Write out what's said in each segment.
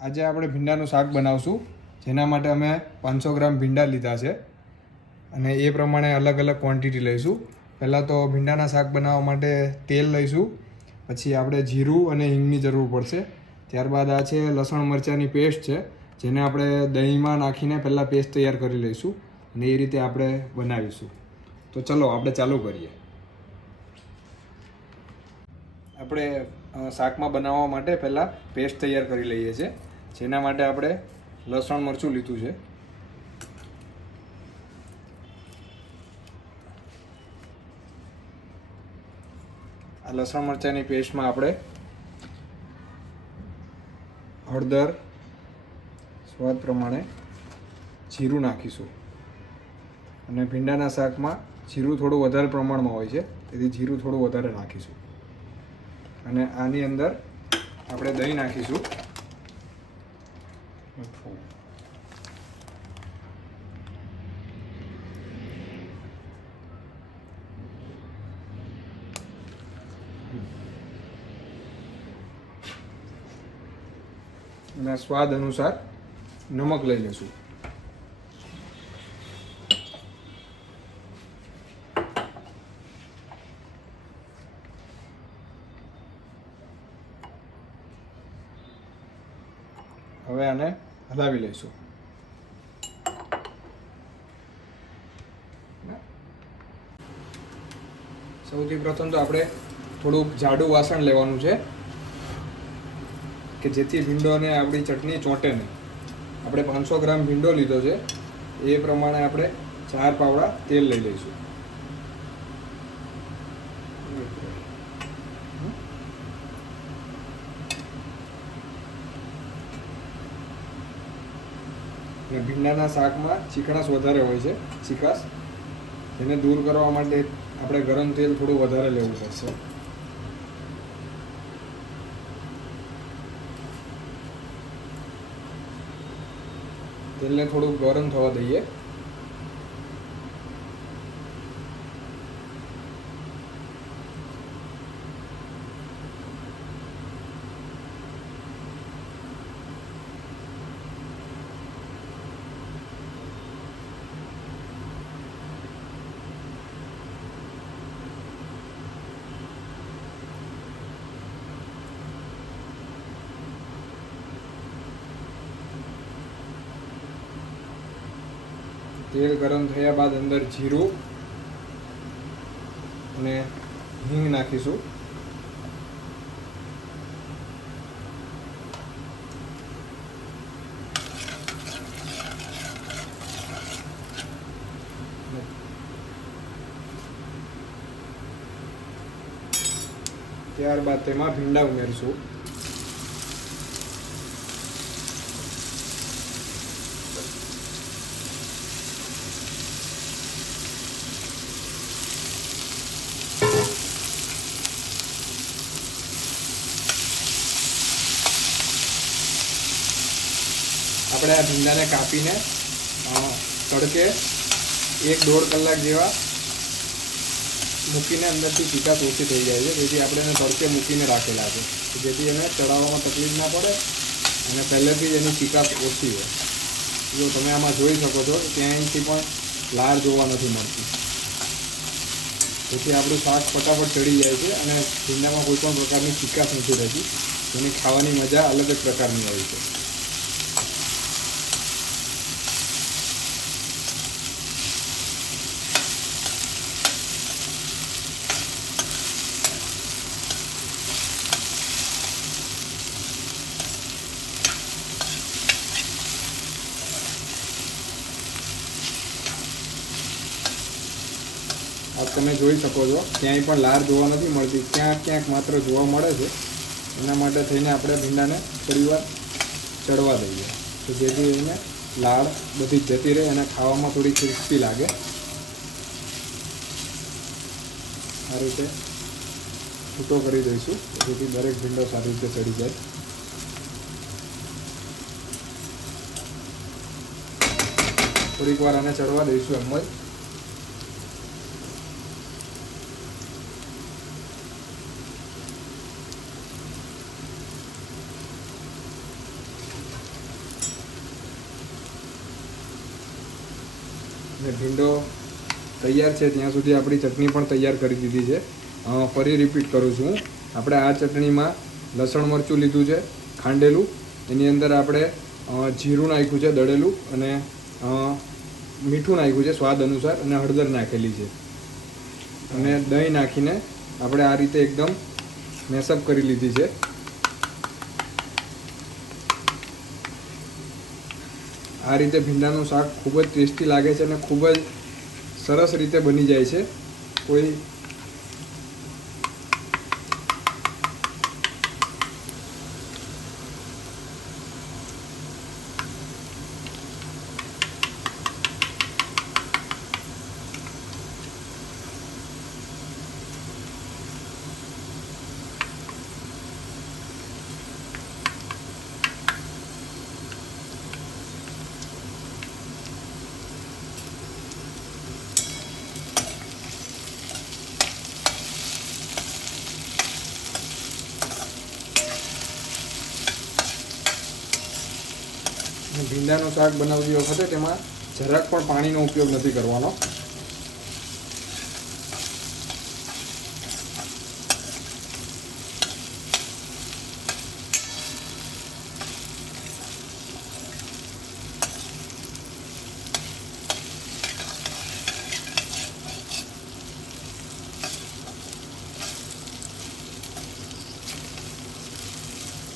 આજે આપણે ભીંડાનું શાક બનાવશું, જેના માટે અમે 500 ગ્રામ ભીંડા લીધા છે અને એ પ્રમાણે અલગ અલગ ક્વોન્ટિટી લઈશું. પહેલાં તો ભીંડાના શાક બનાવવા માટે તેલ લઈશું, પછી આપણે જીરું અને હિંગની જરૂર પડશે. ત્યારબાદ આ છે લસણ મરચાંની પેસ્ટ છે, જેને આપણે દહીંમાં નાખીને પહેલાં પેસ્ટ તૈયાર કરી લઈશું અને એ રીતે આપણે બનાવીશું. તો ચલો આપણે ચાલુ કરીએ. આપણે શાકમાં બનાવવા માટે પહેલાં પેસ્ટ તૈયાર કરી લઈએ છીએ, જેના માટે આપણે લસણ મરચું લીધું છે. આ લસણ મરચાંની પેસ્ટમાં આપણે હળદર, સ્વાદ પ્રમાણે જીરું નાખીશું અને ભીંડાના શાકમાં જીરું થોડું વધારે પ્રમાણમાં હોય છે, તેથી જીરું થોડું વધારે નાખીશું. અને આની અંદર આપણે દહીં નાખીશું. અને સ્વાદ અનુસાર નમક લઈ લઈશું. હવે આને હલાવી લઈશું. સૌથી પ્રથમ તો આપણે થોડુંક જાડું વાસણ લેવાનું છે કે જેથી ભીંડોને આપણી ચટણી ચોંટે નહીં. આપણે 500 ગ્રામ ભીંડો લીધો છે, એ પ્રમાણે આપણે 4 પાવડા તેલ લઈ લઈશું. અને ભીંડાના શાકમાં ચીકણાશ વધારે હોય છે, ચીકાશ, જેને દૂર કરવા માટે આપણે ગરમ તેલ થોડું વધારે લેવું પડશે. તેલને થોડું ગરમ થવા દઈએ. તેલ ગરમ થયા બાદ અંદર જીરું અને હિંગ નાખીશું. ત્યારબાદ તેમાં ભીંડા ઉમેરીશું. આપણે આ ભીંડાને કાપીને તડકે 1-1.5 કલાક જેવા મૂકીને અંદરથી ચીકાશ ઓછી થઈ જાય છે, જેથી આપણે એને તડકે મૂકીને રાખેલા છે, જેથી એને ચડાવવામાં તકલીફ ના પડે અને પહેલેથી જ એની ચીકાશ ઓછી હોય. જો તમે આમાં જોઈ શકો છો, ક્યાંયથી પણ લાર જોવા નથી મળતી, જેથી આપણું શાક ફટાફટ ચડી જાય છે અને ભીંડામાં કોઈ પણ પ્રકારની ચીકાશ નથી રહેતી. એની ખાવાની મજા અલગ જ પ્રકારની આવી છે. આપ તમે જોઈ શકો છો, ક્યાંય પણ લાર જોવા નથી મળતી, ક્યાંક ક્યાંક માત્ર જોવા મળે છે. એના માટે થઈને આપણે ભીંડાને થોડીવાર ચડવા દઈએ, તો જેથી એને લાળ બધી જતી રહે અને ખાવામાં થોડી ક્રિસ્પી લાગે. આ રીતે છૂટો કરી દઈશું, જેથી દરેક ભીંડો સારી રીતે ચડી જાય. થોડીક વાર આને ચડવા દઈશું એમ જ. અને ભીંડો તૈયાર છે ત્યાં સુધી આપણી ચટણી પણ તૈયાર કરી દીધી છે. ફરી રિપીટ કરું છું, આપણે આ ચટણીમાં લસણ મરચું લીધું છે ખાંડેલું, એની અંદર આપણે જીરું નાખ્યું છે દળેલું, અને મીઠું નાખ્યું છે સ્વાદ અનુસાર, અને હળદર નાખેલી છે, અને દહીં નાખીને આપણે આ રીતે એકદમ મેસઅપ કરી લીધી છે. આ રીતે ભીંડાનું શાક ખૂબ જ ટેસ્ટી લાગે છે અને ખૂબ જ સરસ રીતે બની જાય છે. કોઈ ભીંડાનું શાક બનાવતી વખતે તેમાં જરાક પણ પાણીનો ઉપયોગ નથી કરવાનો.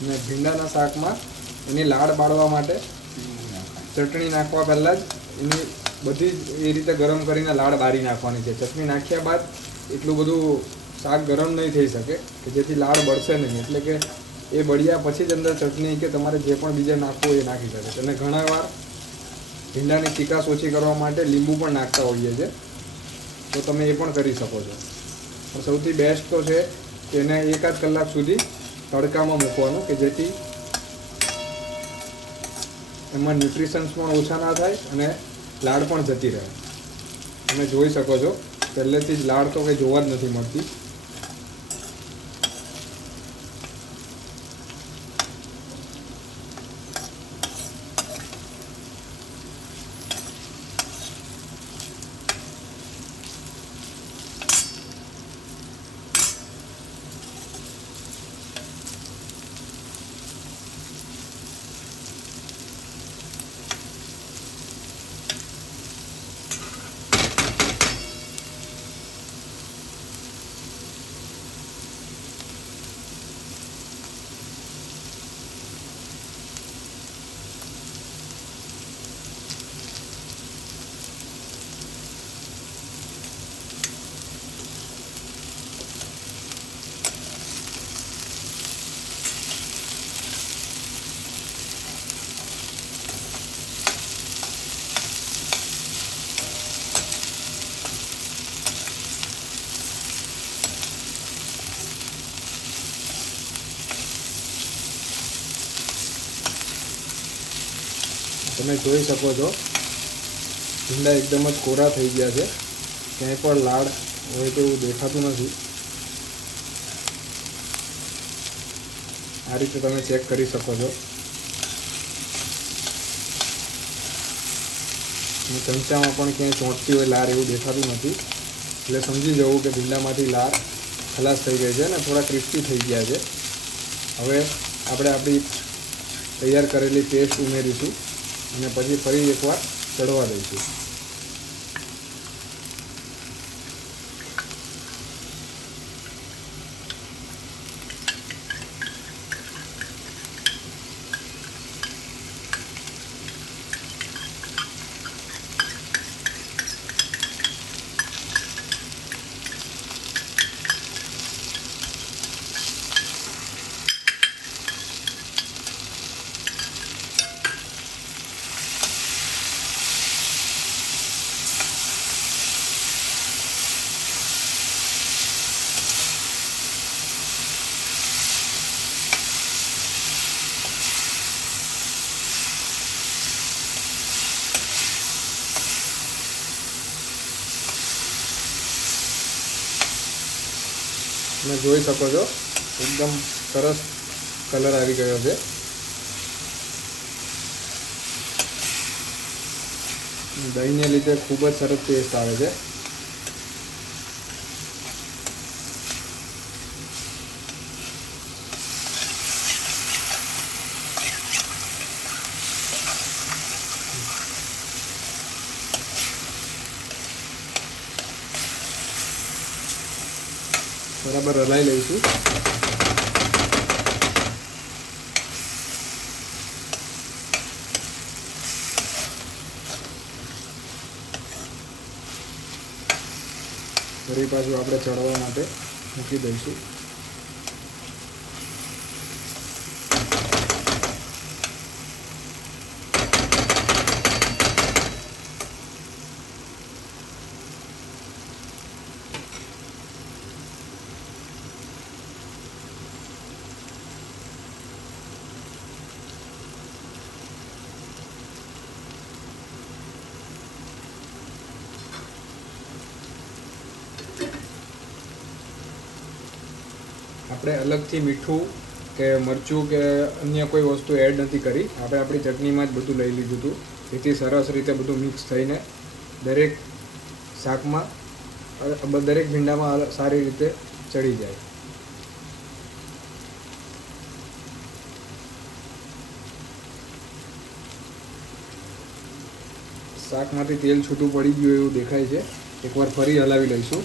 અને ભીંડાના શાકમાં એની લાળ બાળવા માટે ચટણી નાખવા પહેલાં જ એની બધી જ એ રીતે ગરમ કરીને લાળ બાળી નાખવાની છે. ચટણી નાખ્યા બાદ એટલું બધું શાક ગરમ નહીં થઈ શકે કે જેથી લાળ બળશે નહીં, એટલે કે એ બળ્યા પછી જ અંદર ચટણી કે તમારે જે પણ બીજા નાખવું એ નાખી શકે. અને ઘણાવાર ભીંડાની તીખાશ ઓછી કરવા માટે લીંબુ પણ નાખતા હોઈએ છીએ, તો તમે એ પણ કરી શકો છો. પણ સૌથી બેસ્ટ તો છે કે એને 1-8 કલાક સુધી તડકામાં મૂકવાનું, કે જેથી એમાં ન્યુટ્રિશન્સ પણ ઓછા ના થાય અને લાળ પણ જતી રહે. તમે જોઈ શકો છો પહેલેથી જ લાળ તો કંઈ જોવા જ નથી મળતી. તમે જોઈ શકો છો ભીંડા એકદમ જ કોરા થઈ ગયા છે, ક્યાંય પણ લાળ હોય તેવું દેખાતું નથી. આ રીતે તમે ચેક કરી શકો છો. ચમચામાં પણ ક્યાંય ચોંટતી હોય લાર એવું દેખાતું નથી, એટલે સમજી જવું કે ભીંડામાંથી લાર ખલાસ થઈ ગઈ છે અને થોડા ક્રિસ્પી થઈ ગયા છે. હવે આપણે આપણી તૈયાર કરેલી પેસ્ટ ઉમેરીશું અને પછી ફરી એકવાર ચડવા દઈશું. તમે જોઈ શકો છો એકદમ સરસ કલર આવી ગયો છે. દહીંને લીધે ખૂબ જ સરસ ટેસ્ટ આવે છે. બરાબર હલાવી લઈશું. ફરી પાછું આપણે ચડવા માટે મૂકી દઈશું. આપણે અલગથી મીઠું કે મરચું કે અન્ય કોઈ વસ્તુ એડ નથી કરી. આપણે આપણી ચટણીમાં જ બધું લઈ લીધું હતું, જેથી સરસ રીતે બધું મિક્સ થઈને દરેક શાકમાં દરેક ભીંડામાં સારી રીતે ચડી જાય. શાકમાંથી તેલ છૂટું પડી ગયું એવું દેખાય છે. એકવાર ફરી હલાવી લઈશું.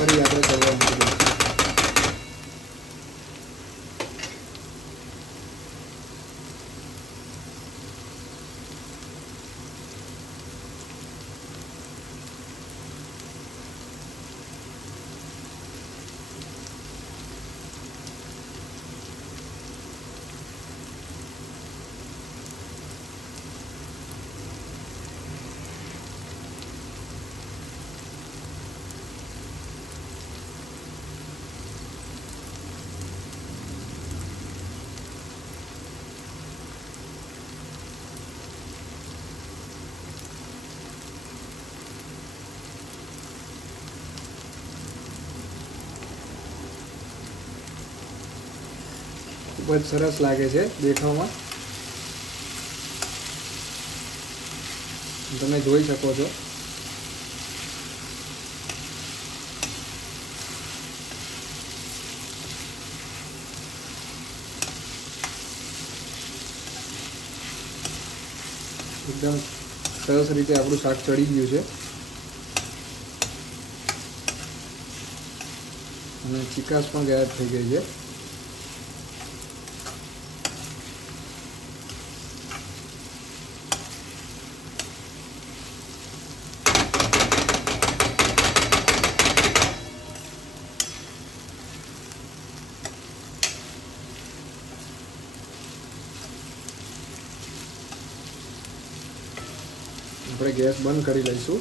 ફરી આપણે ચડવા મૂકી દઈશું. ખૂબ જ સરસ લાગે છે દેખાવમાં. તમે જોઈ શકો છો. એકદમ સરસ રીતે આપણું શાક ચડી ગયું છે અને ચીકાશ પણ ગાયબ થઈ ગઈ છે. આપણે ગેસ બંધ કરી લઈશું.